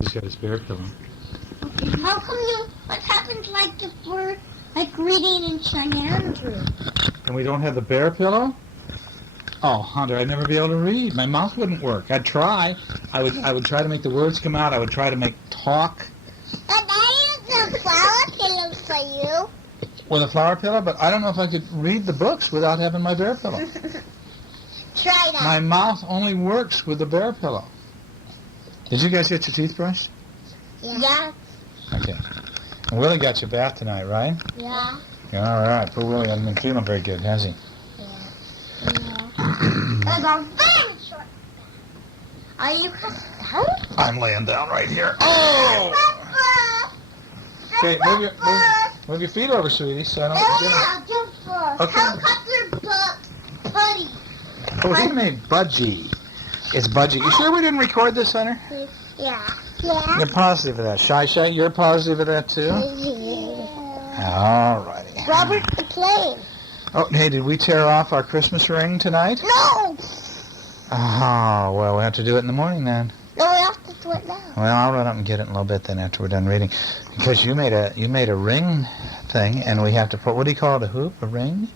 He's got his bear pillow. Okay, how come what happens like if we're like reading in Cheyenne's room? And we don't have the bear pillow? Oh, Hunter, I'd never be able to read. My mouth wouldn't work. I'd try. I would try to make the words come out. I would try to make talk. But I have the flower pillow for you. With a flower pillow? But I don't know if I could read the books without having my bear pillow. Try that. My mouth only works with the bear pillow. Did you guys get your teeth brushed? Yeah. Okay. And Willie got your bath tonight, right? Yeah. All right. Poor Willie hasn't been feeling very good, has he? There's a very short. Are you down? I'm laying down right here. Oh! Okay, move your feet over, sweetie, so I don't get it. Okay. Helicopter Budgie. Oh, his name Budgie. It's Budgie. You sure we didn't record this, Hunter? Yeah. Yeah. You're positive of that. Shy, you're positive of that, too? Yeah. All righty. Robert the plane. Oh, hey, did we tear off our Christmas ring tonight? No! Oh, well, we have to do it in the morning then. No, we have to do it now. Well, I'll run up and get it in a little bit then after we're done reading. Because you made a ring thing, and we have to put, what do you call it, a hoop, a ring?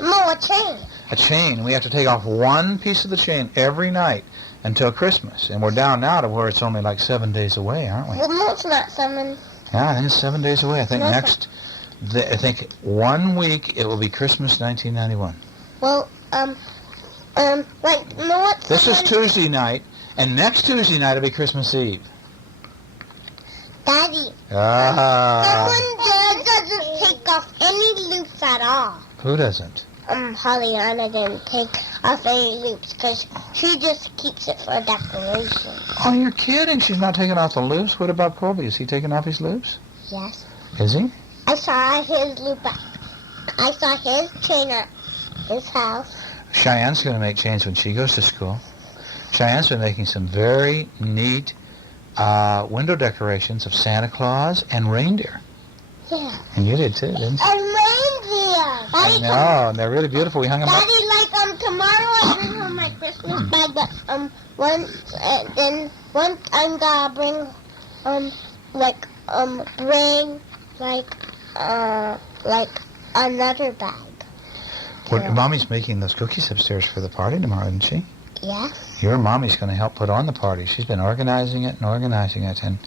No, a chain. A chain. We have to take off one piece of the chain every night until Christmas. And we're down now to where it's only like 7 days away, aren't we? Well, no, it's not 7. Yeah, I think it's 7 days away. I think No, I think 1 week it will be Christmas 1991. Well, like, no, what? This is Tuesday night, and next Tuesday night will be Christmas Eve. Daddy. Ah. Someone doesn't take off any loops at all. Who doesn't? Pollyanna didn't take off any loops because she just keeps it for decoration. Oh, you're kidding. She's not taking off the loops? What about Colby? Is he taking off his loops? Yes. Is he? I saw his loop. I saw his chain at his house. Cheyenne's going to make chains when she goes to school. Cheyenne's been making some very neat window decorations of Santa Claus and reindeer. Yeah. And you did too, didn't you? And reindeer. I know, and they're really beautiful. We hung them up. Daddy, like, tomorrow I bring home my Christmas bag, but, then once I'm gonna bring, another bag. Well, Mommy's making those cookies upstairs for the party tomorrow, isn't she? Yes. Your Mommy's going to help put on the party. She's been organizing it, and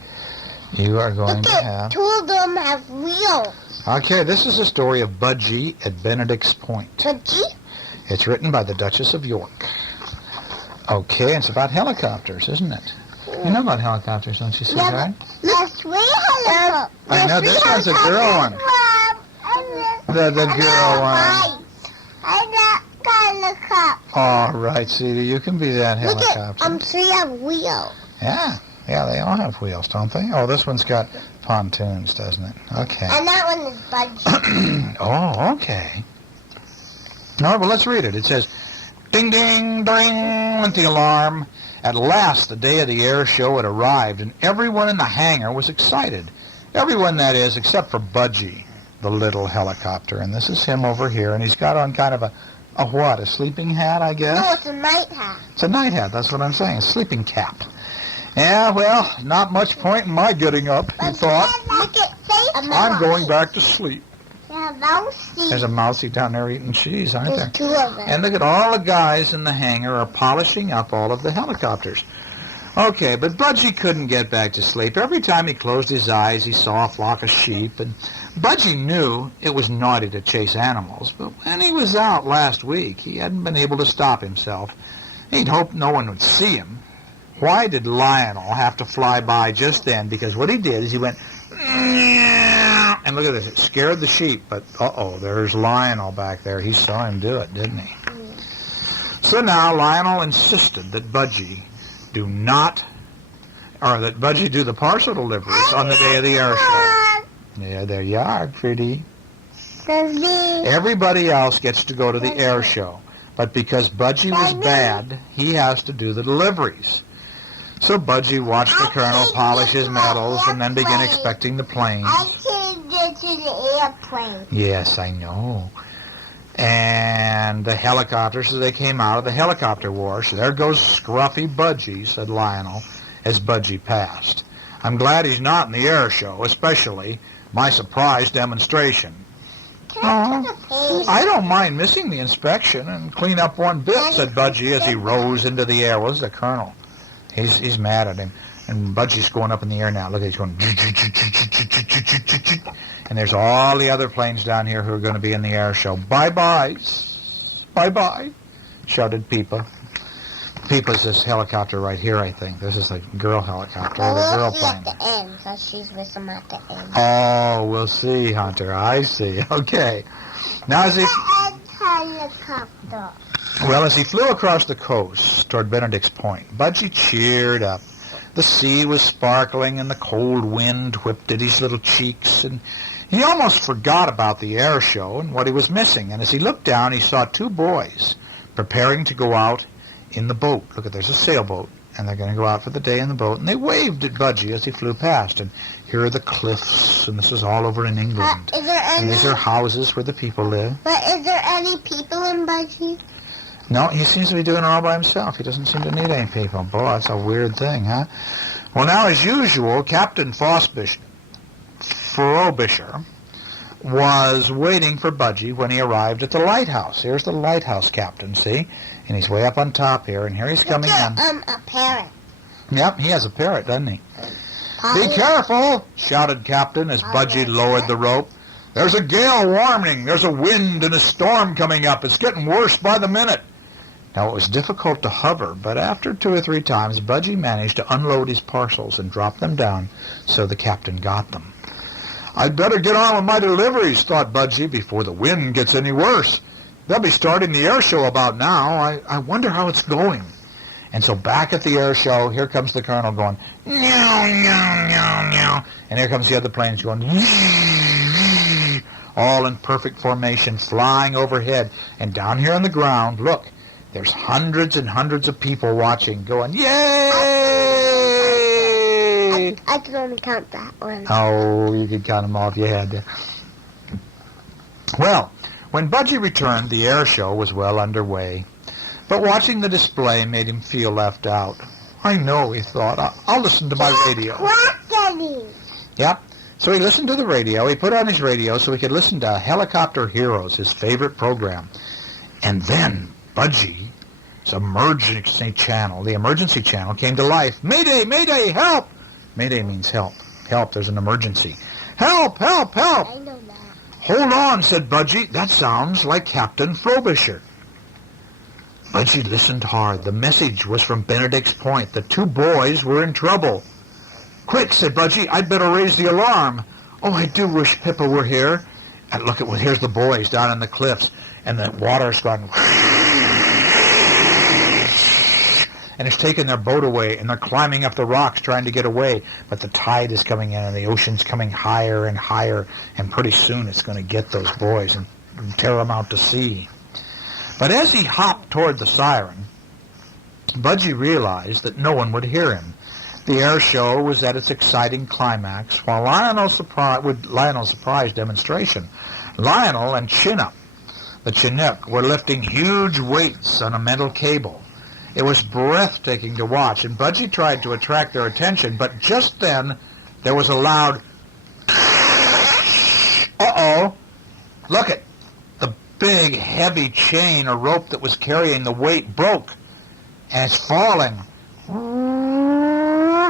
you are going to have... Two of them have wheels. Okay, this is the story of Budgie at Benedict's Point. Budgie? It's written by the Duchess of York. Okay, it's about helicopters, isn't it? You know about helicopters, don't you, sweetheart? There's 3 helicopters. I know, this one's a girl one. The girl one. I'm not helicopter. All right, sweetie, you can be that helicopter. Look at, 3 have wheels. Yeah, they all have wheels, don't they? Oh, this one's got pontoons, doesn't it? Okay. And that one is Budgie. Oh, okay. All right, well, let's read it. It says, ding, ding, ding, went the alarm. At last, the day of the air show had arrived, and everyone in the hangar was excited. Everyone, that is, except for Budgie, the little helicopter. And this is him over here, and he's got on kind of a what? A sleeping hat, I guess? No, it's a night hat. It's a night hat, that's what I'm saying, a sleeping cap. Yeah, well, not much point in my getting up, he thought. Look at face. I'm going back to sleep. Yeah, mousey. There's a mousey down there eating cheese, aren't there? There's 2 of them. And look at all the guys in the hangar are polishing up all of the helicopters. Okay, but Budgie couldn't get back to sleep. Every time he closed his eyes, he saw a flock of sheep. And Budgie knew it was naughty to chase animals, but when he was out last week, he hadn't been able to stop himself. He'd hoped no one would see him. Why did Lionel have to fly by just then? Because what he did is he went, and look at this, it scared the sheep, but there's Lionel back there. He saw him do it, didn't he? So now Lionel insisted that Budgie do the parcel deliveries on the day of the air show. Yeah, there you are, pretty. Everybody else gets to go to the air show, but because Budgie was bad, he has to do the deliveries. So Budgie watched the colonel polish his medals and then began expecting the plane. I can get to the airplane. Yes, I know. And the helicopters, as they came out of the helicopter wash, there goes scruffy Budgie, said Lionel, as Budgie passed. I'm glad he's not in the air show, especially my surprise demonstration. Oh, I don't mind missing the inspection and clean up one bit, said Budgie as he rose into the air. Well, this is the colonel. He's mad at him. And Budgie's going up in the air now. Look, he's going... And there's all the other planes down here who are going to be in the air show. Bye-bye. Bye-bye, shouted Peepa. Peepa's this helicopter right here, I think. This is the girl helicopter, the girl plane. At the end, because she's with him at the end. Oh, we'll see, Hunter. I see. Okay. Now as he... Helicopter. Well, as he flew across the coast toward Benedict's Point, Budgie cheered up. The sea was sparkling and the cold wind whipped at his little cheeks, and he almost forgot about the air show and what he was missing. And as he looked down, he saw two boys preparing to go out in the boat. Look, there's a sailboat, and they're going to go out for the day in the boat. And they waved at Budgie as he flew past. And here are the cliffs, and this is all over in England. And these are houses where the people live. But is there any people in Budgie? No, he seems to be doing it all by himself. He doesn't seem to need any people. Boy, that's a weird thing, huh? Well, now, as usual, Captain Frobisher was waiting for Budgie when he arrived at the lighthouse. Here's the lighthouse captain, see? And he's way up on top here, and here he's coming in. A parrot. Yep, he has a parrot, doesn't he? Be careful, shouted Captain as Budgie lowered the rope. There's a gale warning. There's a wind and a storm coming up. It's getting worse by the minute. Now, it was difficult to hover, but after 2 or 3 times, Budgie managed to unload his parcels and drop them down so the captain got them. I'd better get on with my deliveries, thought Budgie, before the wind gets any worse. They'll be starting the air show about now. I wonder how it's going. And so back at the air show, here comes the colonel going, meow, meow, meow, meow. And here comes the other planes going, all in perfect formation, flying overhead. And down here on the ground, look, there's hundreds and hundreds of people watching, going, yay! I can only count that one. Oh, you could count them all if you had to. Well, when Budgie returned, the air show was well underway. But watching the display made him feel left out. I know, he thought, I'll listen to my radio. Yep. So he listened to the radio. He put on his radio so he could listen to Helicopter Heroes, his favorite program. And then Budgie's emergency channel, the emergency channel, came to life. Mayday, mayday, help! Mayday means help. Help, there's an emergency. Help, help, help! I know that. Hold on, said Budgie. That sounds like Captain Frobisher. Budgie listened hard. The message was from Benedict's Point. The 2 boys were in trouble. Quick, said Budgie, I'd better raise the alarm. Oh, I do wish Pippa were here. And look, here's the boys down in the cliffs, and the water's gone... and it's taken their boat away, and they're climbing up the rocks trying to get away. But the tide is coming in, and the ocean's coming higher and higher, and pretty soon it's going to get those boys and tear them out to sea. But as he hopped toward the siren, Budgie realized that no one would hear him. The air show was at its exciting climax, while Lionel's surprise demonstration, Lionel and Chinook, the Chinook, were lifting huge weights on a metal cable. It was breathtaking to watch, and Budgie tried to attract their attention, but just then there was a loud, uh-oh, look it, the big heavy chain or rope that was carrying the weight broke, and it's falling.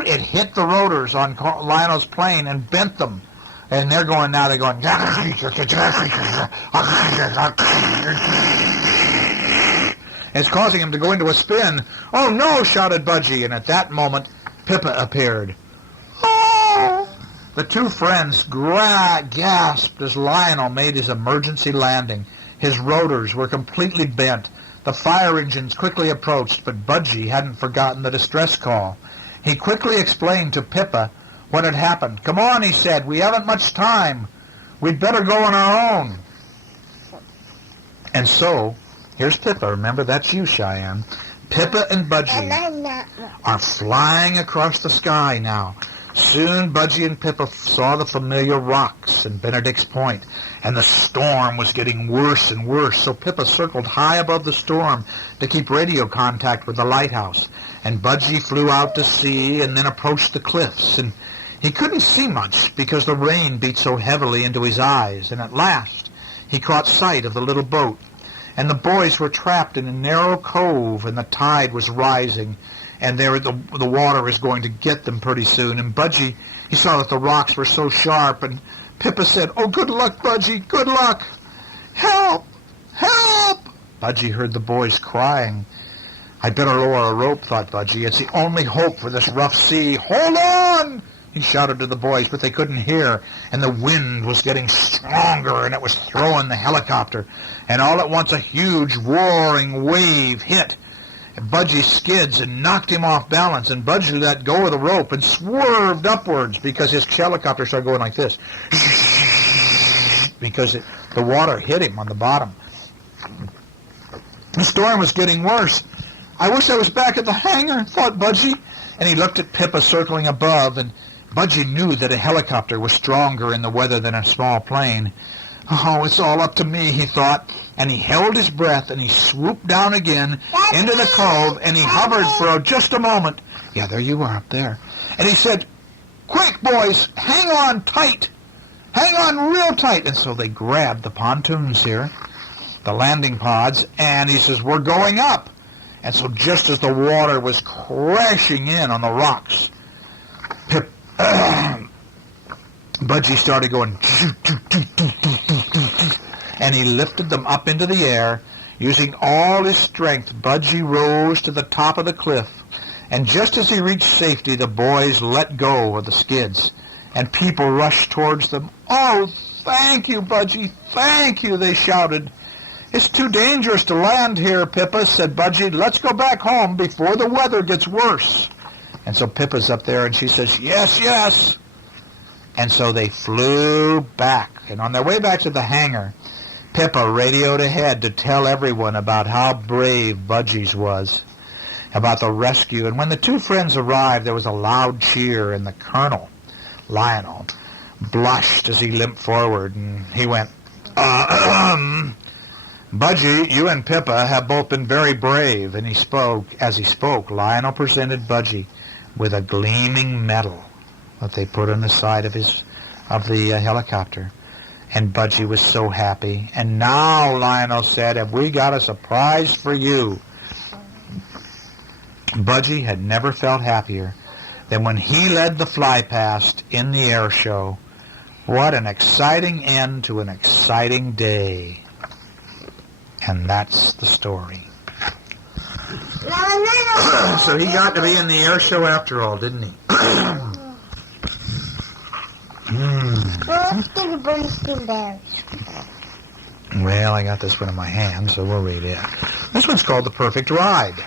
It hit the rotors on Lionel's plane and bent them. And they're going. It's causing him to go into a spin. Oh, no, shouted Budgie. And at that moment, Pippa appeared. Oh! The 2 friends gasped as Lionel made his emergency landing. His rotors were completely bent. The fire engines quickly approached, but Budgie hadn't forgotten the distress call. He quickly explained to Pippa what had happened. Come on, he said, we haven't much time. We'd better go on our own. And so, here's Pippa. Remember, that's you, Cheyenne. Pippa and Budgie are flying across the sky now. Soon, Budgie and Pippa saw the familiar rocks in Benedict's Point, and the storm was getting worse and worse, so Pippa circled high above the storm to keep radio contact with the lighthouse. And Budgie flew out to sea and then approached the cliffs, and He couldn't see much because the rain beat so heavily into his eyes, and at last he caught sight of the little boat, and the boys were trapped in a narrow cove, and the tide was rising, and the water was going to get them pretty soon. And Budgie, he saw that the rocks were so sharp, and Pippa said, "Oh, good luck, Budgie, good luck! Help! Help!" Budgie heard the boys crying. "I'd better lower a rope," thought Budgie. "It's the only hope for this rough sea. Hold on!" He shouted to the boys, but they couldn't hear, and the wind was getting stronger, and it was throwing the helicopter. And all at once a huge roaring wave hit Budgie's skids and knocked him off balance, and Budgie let go of the rope and swerved upwards because his helicopter started going like this, because the water hit him on the bottom. The storm was getting worse. "I wish I was back at the hangar," thought Budgie, and he looked at Pippa circling above, and Budgie knew that a helicopter was stronger in the weather than a small plane. "Oh, it's all up to me," he thought, and he held his breath, and he swooped down again into the cove, and he hovered for just a moment. "Yeah, there you are up there." And he said, "Quick, boys, hang on tight. Hang on real tight." And so they grabbed the pontoons here, the landing pods, and he says, "We're going up." And so just as the water was crashing in on the rocks, Budgie started going, and he lifted them up into the air. Using all his strength, Budgie rose to the top of the cliff, and just as he reached safety, the boys let go of the skids, and people rushed towards them. "Oh, thank you, Budgie, thank you," they shouted. "It's too dangerous to land here, Pippa," said Budgie. "Let's go back home before the weather gets worse." And so Pippa's up there, and she says, "Yes, yes." And so they flew back. And on their way back to the hangar, Pippa radioed ahead to tell everyone about how brave Budgie's was, about the rescue. And when the two friends arrived, there was a loud cheer, and the colonel, Lionel, blushed as he limped forward, and he went, "Budgie, you and Pippa have both been very brave." And as he spoke, Lionel presented Budgie with a gleaming medal that they put on the side of the helicopter. And Budgie was so happy. "And now," Lionel said, "have we got a surprise for you." Budgie had never felt happier than when he led the fly past in the air show. What an exciting end to an exciting day. And that's the story. So he got to be in the air show after all, didn't he? Let's do the Berenstain Bears. Well, I got this one in my hand, so we'll read it. This one's called The Perfect Ride.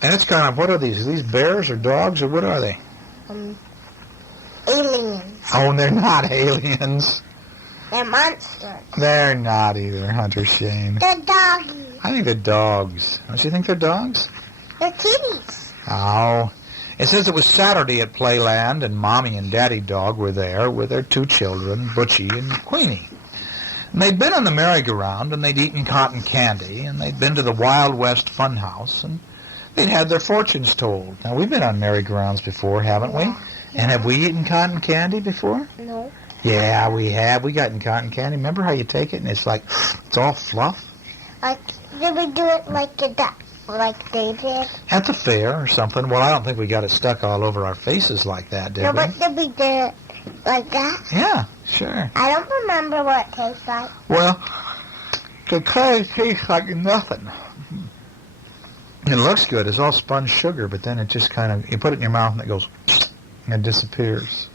And it's kind of, what are these? Are these bears or dogs, or what are they? Aliens. Oh, they're not aliens. They're monsters. They're not either, Hunter Shane. They're doggies. I think they're dogs. Don't you think they're dogs? They're kitties. Oh. It says it was Saturday at Playland, and Mommy and Daddy Dog were there with their two children, Butchie and Queenie. And they'd been on the merry-go-round, and they'd eaten cotton candy, and they'd been to the Wild West Funhouse, and they'd had their fortunes told. Now, we've been on merry-go-rounds before, haven't we? And have we eaten cotton candy before? No. Yeah, we have. We got in cotton candy. Remember how you take it, and it's like, it's all fluff? Like, did we do it like like they did? At the fair or something. Well, I don't think we got it stuck all over our faces like that, did No, we? but did we do it like that? Yeah, sure. I don't remember what it tastes like. Well, the clay tastes like nothing. It looks good. It's all spun sugar, but then it just kind of, you put it in your mouth and it goes, and it disappears.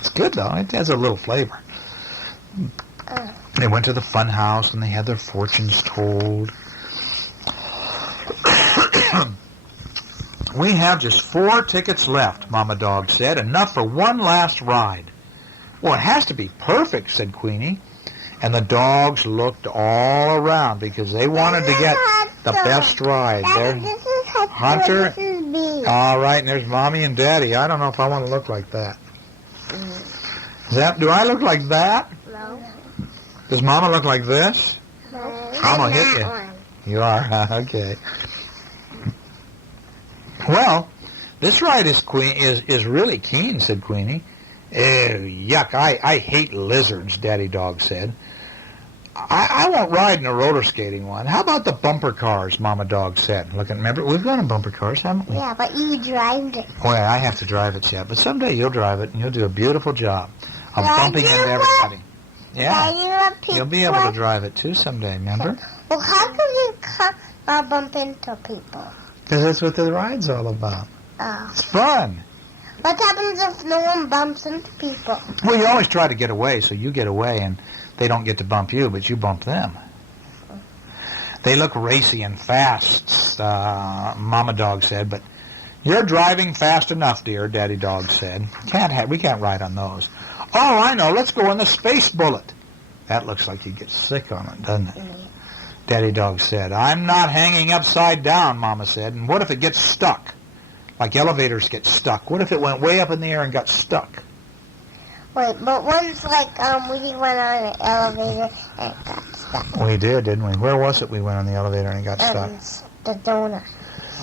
It's good, though. It has a little flavor. They went to the fun house, and they had their fortunes told. We have just 4 tickets left, Mama Dog said. Enough for one last ride. Well, it has to be perfect, said Queenie. And the dogs looked all around because they wanted to get the best ride. Daddy, this is Hunter. This is me. All right, and there's Mommy and Daddy. I don't know if I want to look like that. Do I look like that? No. Does Mama look like this? No. I'm going to hit you. One. You are? Okay. Well, this ride is really keen, said Queenie. Ew, yuck, I hate lizards, Daddy Dog said. I won't ride in a roller skating one. How about the bumper cars, Mama Dog said. Remember, we've gone in bumper cars, haven't we? Yeah, but you drive it. Well, I have to drive it yet, but someday you'll drive it, and you'll do a beautiful job of Yeah, bumping you into will. everybody. Yeah, Yeah, you'll be able to drive it too someday, remember? Well, how come you can't bump into people? Because that's what the ride's all about. Oh. It's fun. What happens if no one bumps into people? Well, you always try to get away, so you get away, and they don't get to bump you, but you bump them. They look racy and fast, Mama Dog said, but you're driving fast enough, dear, Daddy Dog said. We can't ride on those. Oh, I know. Let's go on the Space Bullet. That looks like you get sick on it, doesn't it? Mm-hmm. Daddy Dog said. I'm not hanging upside down, Mama said. And what if it gets stuck? Like elevators get stuck. What if it went way up in the air and got stuck? Wait, but once, we went on an elevator and it got stuck. We did, didn't we? Where was it we went on the elevator and it got stuck? The donut.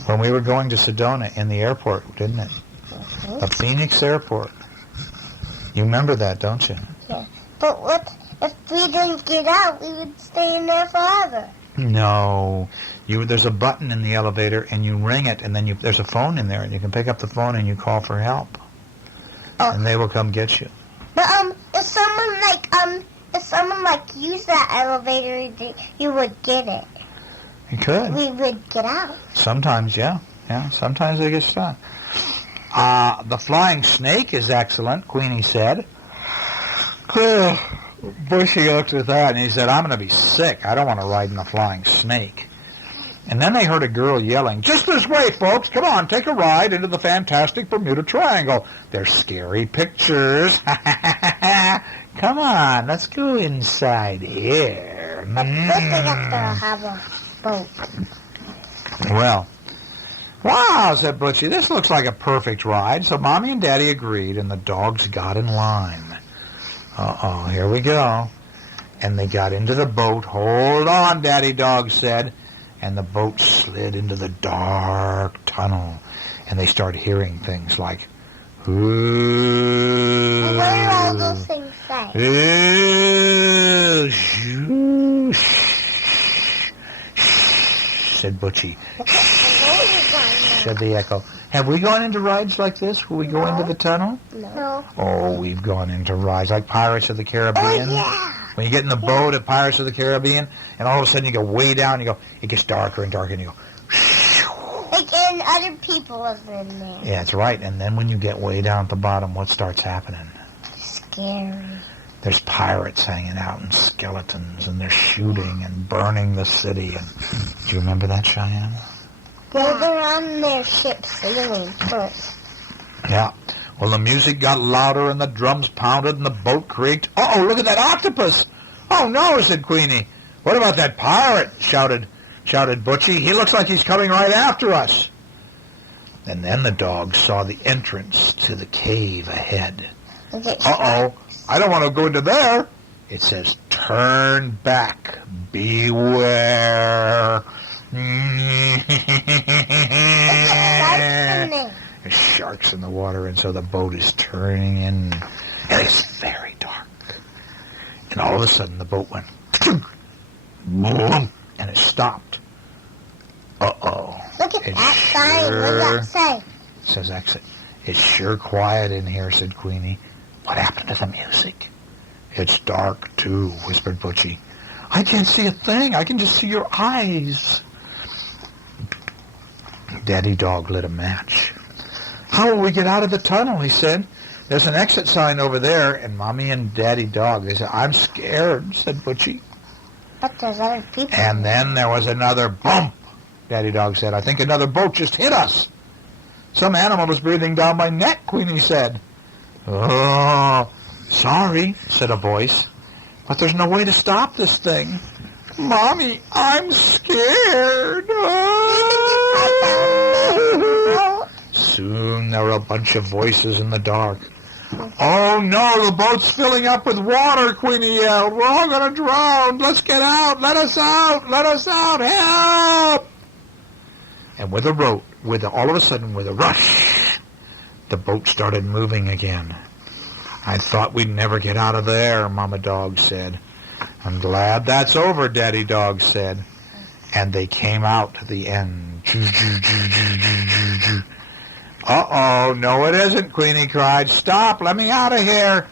When we were going to Sedona in the airport, didn't it? Mm-hmm. The Phoenix airport. You remember that, don't you? Yeah. But what if we didn't get out? We would stay in there forever. No. There's a button in the elevator, and you ring it, and then there's a phone in there, and you can pick up the phone and you call for help. Oh. And they will come get you. But if someone used that elevator, you would get it. You could. We would get out. Sometimes, yeah. Yeah, sometimes they get stuck. The flying snake is excellent, Queenie said. Bushy looked at that, and he said, I'm going to be sick. I don't want to ride in a flying snake. And then they heard a girl yelling, just this way, folks. Come on, take a ride into the fantastic Bermuda Triangle. They're scary pictures. Come on, let's go inside here. But first they have to have a boat. Well, wow, said Butchie, this looks like a perfect ride. So Mommy and Daddy agreed, and the dogs got in line. Uh-oh, here we go. And they got into the boat. Hold on, Daddy Dog said. And the boat slid into the dark tunnel. And they started hearing things like, ooh. What do all those things say? Ooh, shoo, said Butchie. Said the echo. Have we gone into rides like this? Will we go into the tunnel? No. Oh, we've gone into rides like Pirates of the Caribbean. Oh, yeah. When you get in the boat at Pirates of the Caribbean, and all of a sudden you go way down, it gets darker and darker, and you go, And other people live in there. yeah, that's right. And then when you get way down at the bottom, what starts happening? Scary. There's pirates hanging out and skeletons, and they're shooting and burning the city. And do you remember that, Cheyenne? They're on their ship sailing first. Yeah. Well, the music got louder and the drums pounded and the boat creaked. Uh-oh, look at that octopus! Oh, no, said Queenie. What about that pirate? shouted Butchie. He looks like he's coming right after us. And then the dogs saw the entrance to the cave ahead. Uh-oh, I don't want to go into there. It says, turn back, beware. There's sharks in the water, and so the boat is turning in, and it's very dark. And all of a sudden, the boat went, boom, and it stopped. Uh-oh. Look at that sign. What does that say? It says exit. It's sure quiet in here, said Queenie. What happened to the music? It's dark, too, whispered Butchie. I can't see a thing. I can just see your eyes. Daddy Dog lit a match. How will we get out of the tunnel, he said. There's an exit sign over there, and Mommy and Daddy Dog, they said, I'm scared, said Butchie. But there's other people. And then there was another bump, Daddy Dog said. I think another boat just hit us. Some animal was breathing down my neck, Queenie said. Oh, sorry, said a voice. But there's no way to stop this thing. Mommy, I'm scared. Soon there were a bunch of voices in the dark. Oh no, the boat's filling up with water, Queenie yelled. We're all going to drown. Let's get out. Let us out. Let us out. Help! And all of a sudden, with a rush, the boat started moving again. I thought we'd never get out of there, Mama Dog said. I'm glad that's over, Daddy Dog said. And they came out to the end. Uh-oh, no it isn't, Queenie cried. Stop, let me out of here.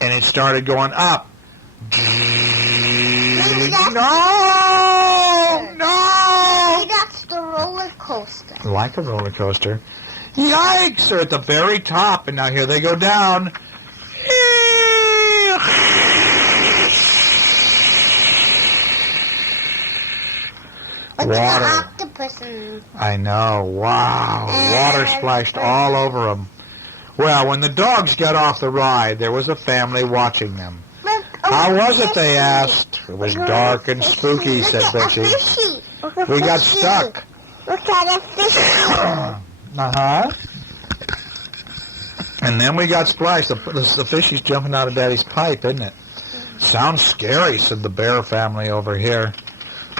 And it started going up. No! That's the roller coaster. Like a roller coaster. Yikes! They're at the very top, and now here they go down. Look Water. at the octopus and... I know. Wow. Water splashed all over them. Well, when the dogs got off the ride, there was a family watching them. Look, How was it, they asked. It was dark and spooky, said Betsy. We got stuck. Look at a fishy. Uh-huh. And then we got splashed. The fishy's jumping out of Daddy's pipe, isn't it? Sounds scary, said the bear family over here.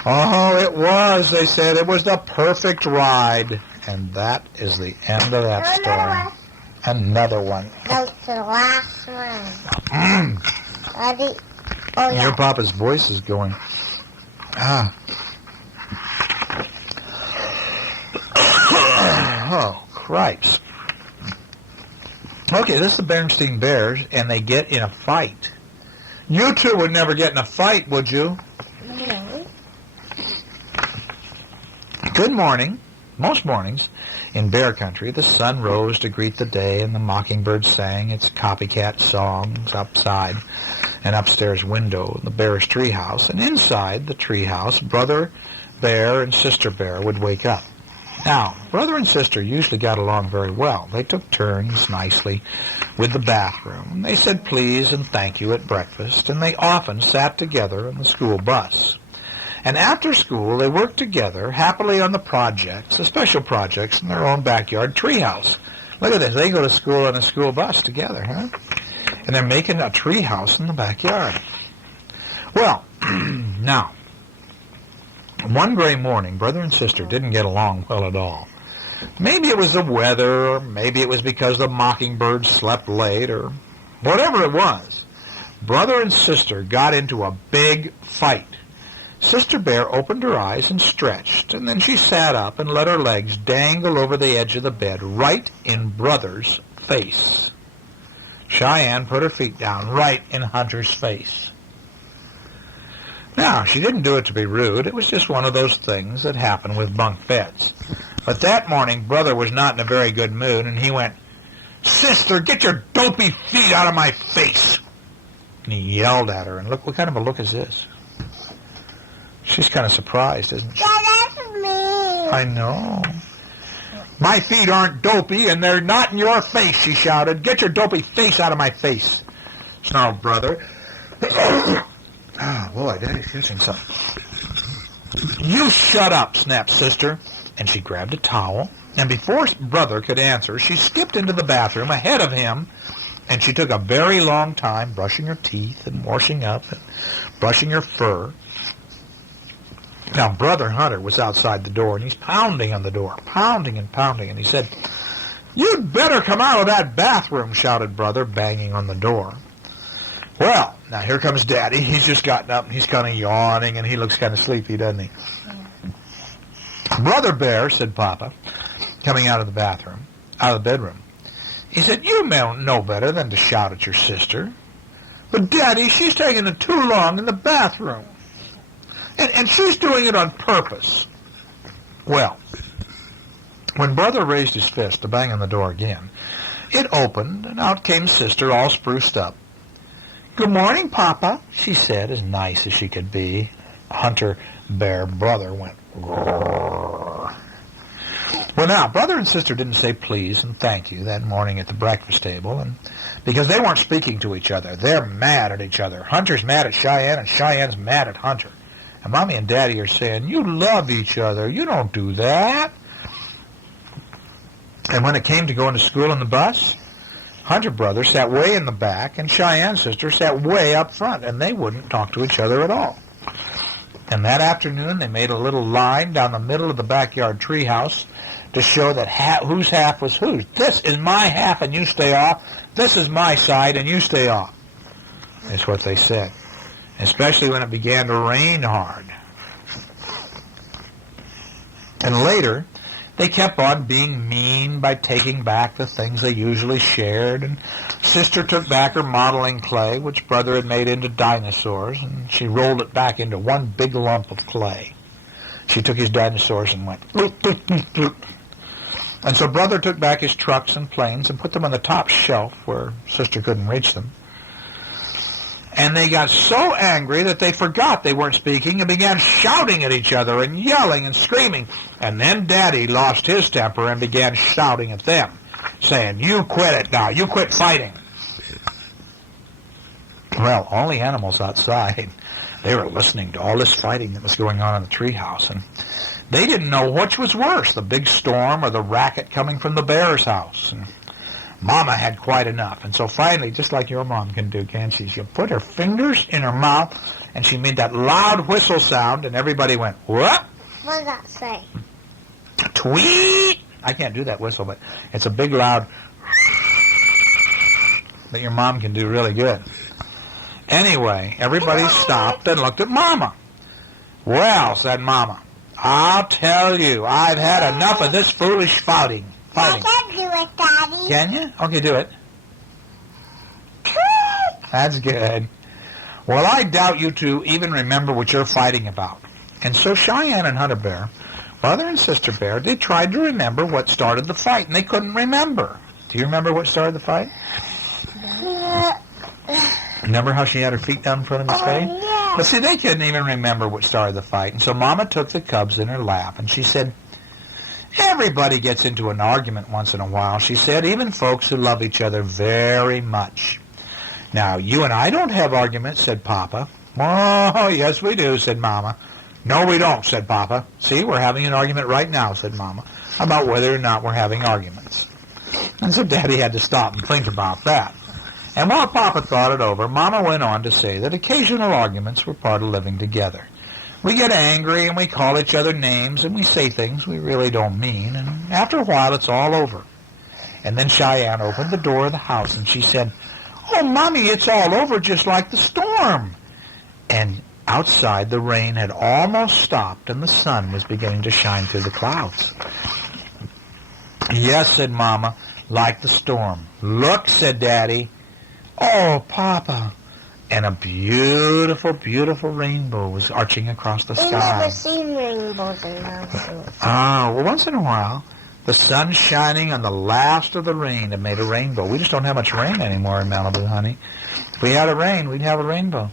Oh, it was, they said. It was the perfect ride. And that is the end of that story. Another one. That's the last one. Ready? Oh, yeah. Your Papa's voice is going. Oh, Christ. Okay, this is the Berenstain Bears, and they get in a fight. You two would never get in a fight, would you? No. Good morning. Most mornings in bear country, the sun rose to greet the day, and the mockingbird sang its copycat songs outside an upstairs window in the bear's treehouse. And inside the treehouse, Brother Bear and Sister Bear would wake up. Now, brother and sister usually got along very well. They took turns nicely with the bathroom. They said please and thank you at breakfast, and they often sat together in the school bus. And after school, they worked together happily on the projects, the special projects in their own backyard treehouse. Look at this. They go to school on a school bus together, huh? And they're making a treehouse in the backyard. Well, now, one gray morning, brother and sister didn't get along well at all. Maybe it was the weather, or maybe it was because the mockingbird slept late, or whatever it was. Brother and sister got into a big fight. Sister Bear opened her eyes and stretched, and then she sat up and let her legs dangle over the edge of the bed right in Brother's face. Cheyenne put her feet down right in Hunter's face. Now, she didn't do it to be rude. It was just one of those things that happen with bunk beds. But that morning, Brother was not in a very good mood, and he went, "Sister, get your dopey feet out of my face!" And he yelled at her, and look, what kind of a look is this? She's kind of surprised, isn't she? That's me. I know. My feet aren't dopey, and they're not in your face, she shouted. Get your dopey face out of my face, snarled Brother. Oh, boy, Daddy's kissing something. You shut up, snapped Sister. And she grabbed a towel, and before Brother could answer, she skipped into the bathroom ahead of him, and she took a very long time brushing her teeth and washing up and brushing her fur. Now, Brother Hunter was outside the door, and he's pounding on the door, pounding, and he said, "You'd better come out of that bathroom," shouted Brother, banging on the door. Well, now here comes Daddy. He's just gotten up, and he's kind of yawning, and he looks kind of sleepy, doesn't he? Yeah. "Brother Bear," said Papa, coming out of the bathroom, out of the bedroom. He said, "You know better than to shout at your sister." "But, Daddy, she's taking it too long in the bathroom. And she's doing it on purpose." Well, when Brother raised his fist to bang on the door again, it opened, and out came Sister, all spruced up. "Good morning, Papa," she said, as nice as she could be. Hunter Bear Brother went, roar. Well, now, Brother and Sister didn't say please and thank you that morning at the breakfast table, and because they weren't speaking to each other. They're mad at each other. Hunter's mad at Cheyenne, and Cheyenne's mad at Hunter. And Mommy and Daddy are saying, "You love each other. You don't do that." And when it came to going to school on the bus, Hunter Brother sat way in the back, and Cheyenne Sister sat way up front, and they wouldn't talk to each other at all. And that afternoon, they made a little line down the middle of the backyard treehouse to show that whose half was whose. This is my half and you stay off. This is my side and you stay off. That's what they said. Especially when it began to rain hard. And later, they kept on being mean by taking back the things they usually shared. And Sister took back her modeling clay, which Brother had made into dinosaurs, and she rolled it back into one big lump of clay. She took his dinosaurs and went, bloop, bloop, bloop, bloop. And so Brother took back his trucks and planes and put them on the top shelf where Sister couldn't reach them. And they got so angry that they forgot they weren't speaking and began shouting at each other and yelling and screaming. And then Daddy lost his temper and began shouting at them, saying, "You quit it now. You quit fighting." Well, all the animals outside, they were listening to all this fighting that was going on in the treehouse, and they didn't know which was worse, the big storm or the racket coming from the bear's house. And Mama had quite enough, and so finally, just like your mom can do, can't she? She put her fingers in her mouth, and she made that loud whistle sound, and everybody went, "What?" What does that say? Tweet! I can't do that whistle, but it's a big, loud that your mom can do really good. Anyway, everybody stopped and looked at Mama. "Well," said Mama, "I'll tell you, I've had enough of this foolish fighting." I can do it, Daddy. Can you? Okay, do it. That's good. Well, I doubt you two even remember what you're fighting about. And so Cheyenne and Hunter Bear, Brother and Sister Bear, they tried to remember what started the fight, and they couldn't remember. Do you remember what started the fight? Remember how she had her feet down in front of his face? Yeah. But see, they couldn't even remember what started the fight. And so Mama took the cubs in her lap, and she said, "Everybody gets into an argument once in a while," she said, "even folks who love each other very much." "Now, you and I don't have arguments," said Papa. "Oh, yes, we do," said Mama. "No, we don't," said Papa. "See, we're having an argument right now," said Mama, "about whether or not we're having arguments." And so Daddy had to stop and think about that. And while Papa thought it over, Mama went on to say that occasional arguments were part of living together. We get angry and we call each other names and we say things we really don't mean, and after a while it's all over. And then Cheyenne opened the door of the house and she said, "Oh, Mommy, it's all over just like the storm." And outside the rain had almost stopped and the sun was beginning to shine through the clouds. "Yes," said Mama, "like the storm." "Look," said Daddy. "Oh, Papa." And a beautiful, beautiful rainbow was arching across the We've sky. never seen rainbows in houses. Ah, well, once in a while, the sun shining on the last of the rain had made a rainbow. We just don't have much rain anymore in Malibu, honey. If we had a rain, we'd have a rainbow.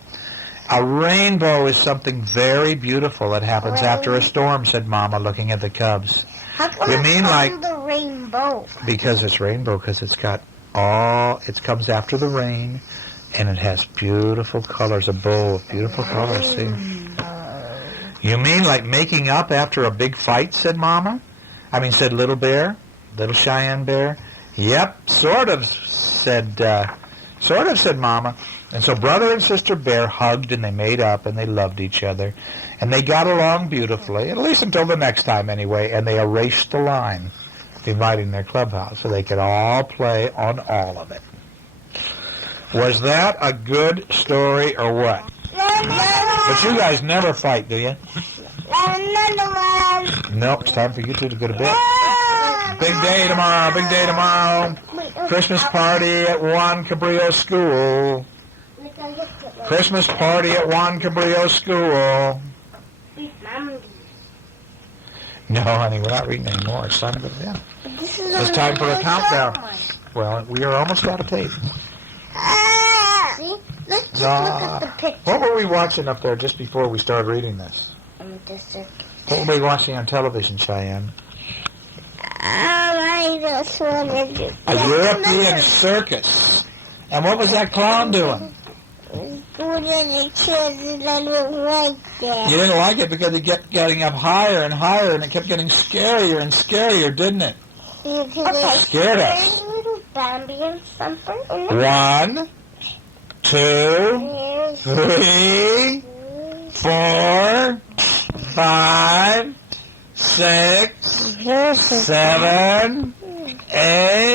"A rainbow is something very beautiful that happens after a storm," said Mama, looking at the cubs. How come You it's mean called like- the rainbow? Because it's rainbow, because it's got all, it comes after the rain, and it has beautiful colors, a bow of beautiful colors, see? "You mean like making up after a big fight," said Mama. Said Little Bear, Little Cheyenne Bear. "Yep, sort of," said Mama. And so Brother and Sister Bear hugged and they made up and they loved each other. And they got along beautifully, at least until the next time anyway, and they erased the line dividing their clubhouse so they could all play on all of it. Was that a good story or what? But you guys never fight, do you? Nope, it's time for you two to go to bed. Big day tomorrow, big day tomorrow. Christmas party at Juan Cabrillo School. Christmas party at Juan Cabrillo School. No, honey, we're not reading anymore. It's time to go to bed. It's time for a countdown. Well, we are almost out of tape. See? Let's just look at the picture. What were we watching up there just before we started reading this? What were we watching on television, Cheyenne? I just wanted to... A European circus. And what was that clown doing? Going in the chairs and I don't like that. You didn't like it because it kept getting up higher and higher, and it kept getting scarier and scarier, didn't it? Scared us. Little Bambi and something. 1, 2, 3, 4, 5, 6, 7, 8.